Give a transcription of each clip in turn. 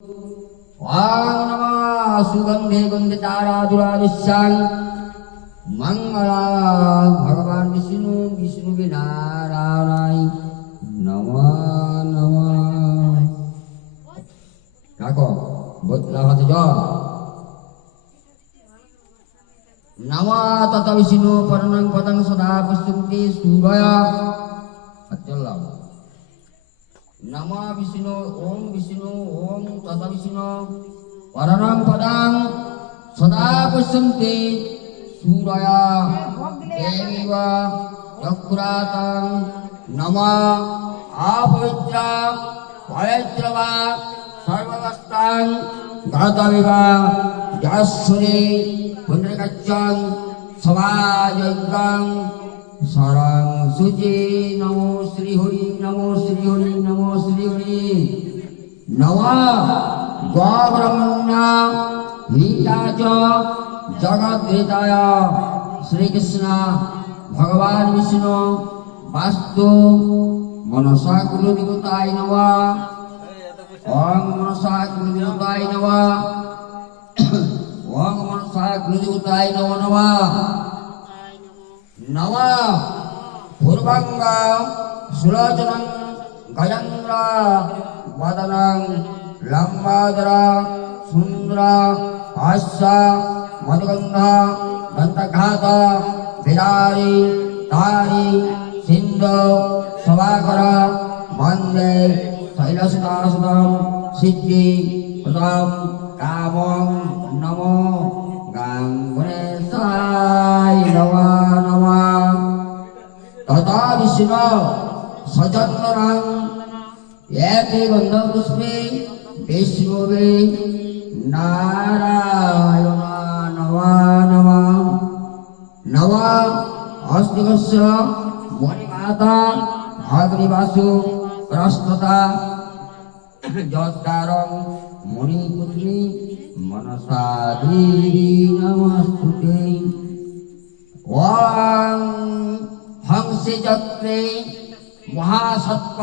ओम नमः सुगंधे गंधिताराधुरादिश्यां मंगला भगवान विष्णु विष्णु के नारायणाय नमः नमः। काको बोतला हाथ जोड़ नमः तथा विष्णु परमं पदं सदा पुष्टि सूर्या अचल नमः विष्णु ओम तथा विष्णु परमं पदं सदा पुष्टि सूर्या देव चक्रातं नमः अपवित्र पवित्र वा सर्ववस्थां गातविवा जस्वरे पुनर्गच्छं समाजयं सरं सुचि नमो श्री हरि नमो श्री हरि नमो श्री हरि नमः गोब्रह्मण्य हिताच जगद्धिताय श्री कृष्ण भगवान विष्णु वास्तु मनसा कुलदेवताय नमः। ओम मनसा कुलदेवताय नमः। ओम मनसा कुलदेवताय नमो नमः। नमः पूर्वंग सुलोचनं गजेन्द्र वदनं लंबोदर सुंदर हास्य मधुगंध दंतघात बिलारी तारी सिंधु सभाकर वंदे शैलसुतासुतं सिद्धि प्रदं कामं नमो गणेशाय नमः नमः। तथा विष्णु सचंदनं एके गंधपुष्पे विष्णुवे नारायण नमः नमः। नमः अस्तिकस्य मणिमाता अग्निवासु प्रस्तुता जस्कारं मणिपुत्री मनसा देवी नमस्तुते। ओम हंसी चक्रे महासत्व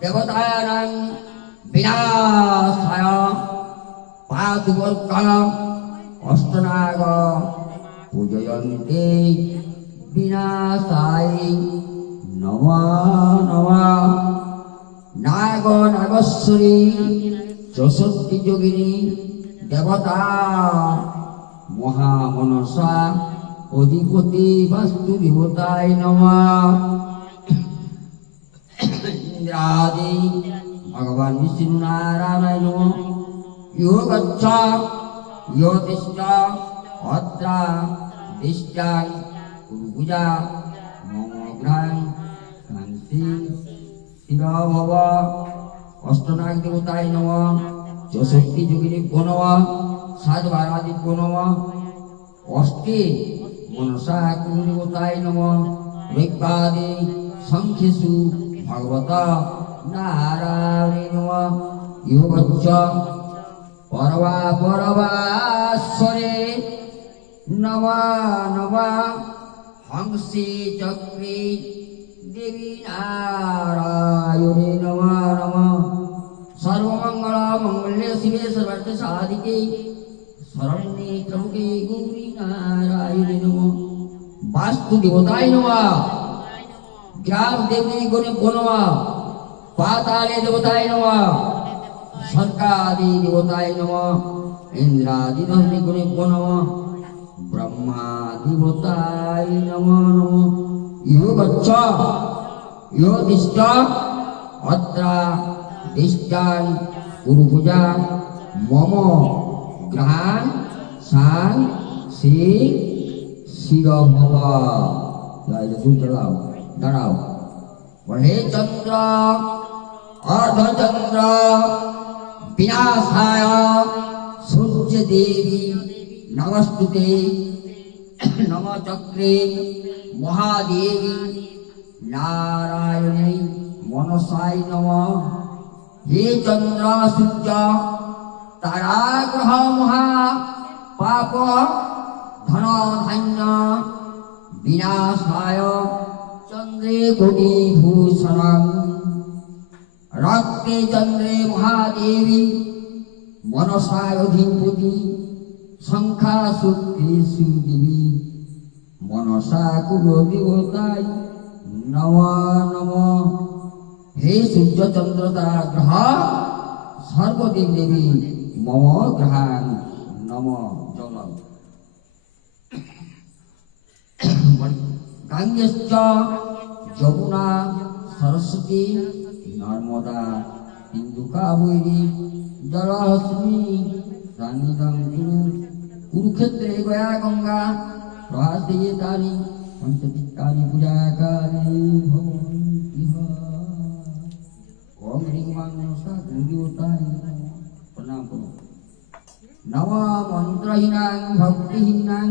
देवतानां विनाशाय पादुवर्ग अष्टनाग पूजयन्ते विनाशाय नमः नमः। नाग नागेश्वरी चौषट्टी योगिनी देवता महामनसा अधिपति वास्तु देवताय नमः। इंद्रादि भगवान विष्णु नारायण यो गच्छ यो तिष्ठ अत्र दिष्टां कुरुभुजा मम ग्रहं शान्ति शिरो भव। अष्टनाग देवताय नमः। चौषट्टी योगिनीभ्यो नमः। साधुवादिभ्यो नमः। अष्टे मनसा कुलदेवताय नमः। ऋग्वेदे संख्येषु भगवता नारायणाय नमः। यो गच्छ परवा परवास्वरे नमः नमः। हंसी चक्रे देवी नारायणे नमः नमः। सर्वमंगल मंगल्ये शिवे सर्वार्थ साधिके शरण्ये त्र्यंबके गौरी नारायणे नमः। वास्तु देवताय नमः। ग्राम देवी गणेभ्यो नमः। पाताले देवताय नमः। स्वर्गादि देवताय नमः। इंद्रादि गणेभ्यो नमः। ब्रह्मा देवताय नमः नमः। यो गच्छ यो तिष्ठ अत्र दिष्टां कुरुभुजा मम ग्रहं शान्ति शिरो भव। दाঁড়াও वहे चंद्र अर्धचंद्र विनाशाय सूर्य देवी नमस्तुते। नमः चक्रे महादेवी नारायणे मनसाय नमः। हे चंद्र सूर्य ताराग्रह महा पाप धन धान्य विनाशाय चंद्रे कोटिभूषणं रक्ते चंद्रे महादेवी মনসায় অধিপতি সংখ্যা শক্তি দেবী মনসা কুলো দেবতাই নম নম। হে সূর্য চন্দ্র তারা গ্রহ সর্বদেব দেবী মম গ্রহাং নম জল। গঙ্গেশ্চ যমুনা সরস্বতী নর্মদা সিন্ধু কাবেরী জলহস্মি সান্নিধ্যং কুরু। কুরুক্ষেত্রে গয়া গঙ্গা প্রভাসে তারি পঞ্চতীর্থানি পূজাকারী ভবন্তি। ওম হ্রিং মাং মনসা দেবতায় প্রণাম করুন। নম মন্ত্রহীনাং ভক্তিহীনাং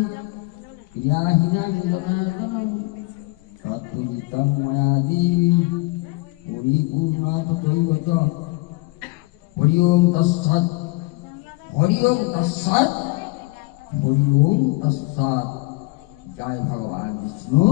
ক্রিয়াহীনাং জনার্দনং তৎপূজিতং ময়া দেবী পরিপূর্ণা তথৈব চ। হরি ওম তৎসৎ হরি ওম তৎসৎ হরি ওম তৎসৎ। জয় ভগবান বিষ্ণু।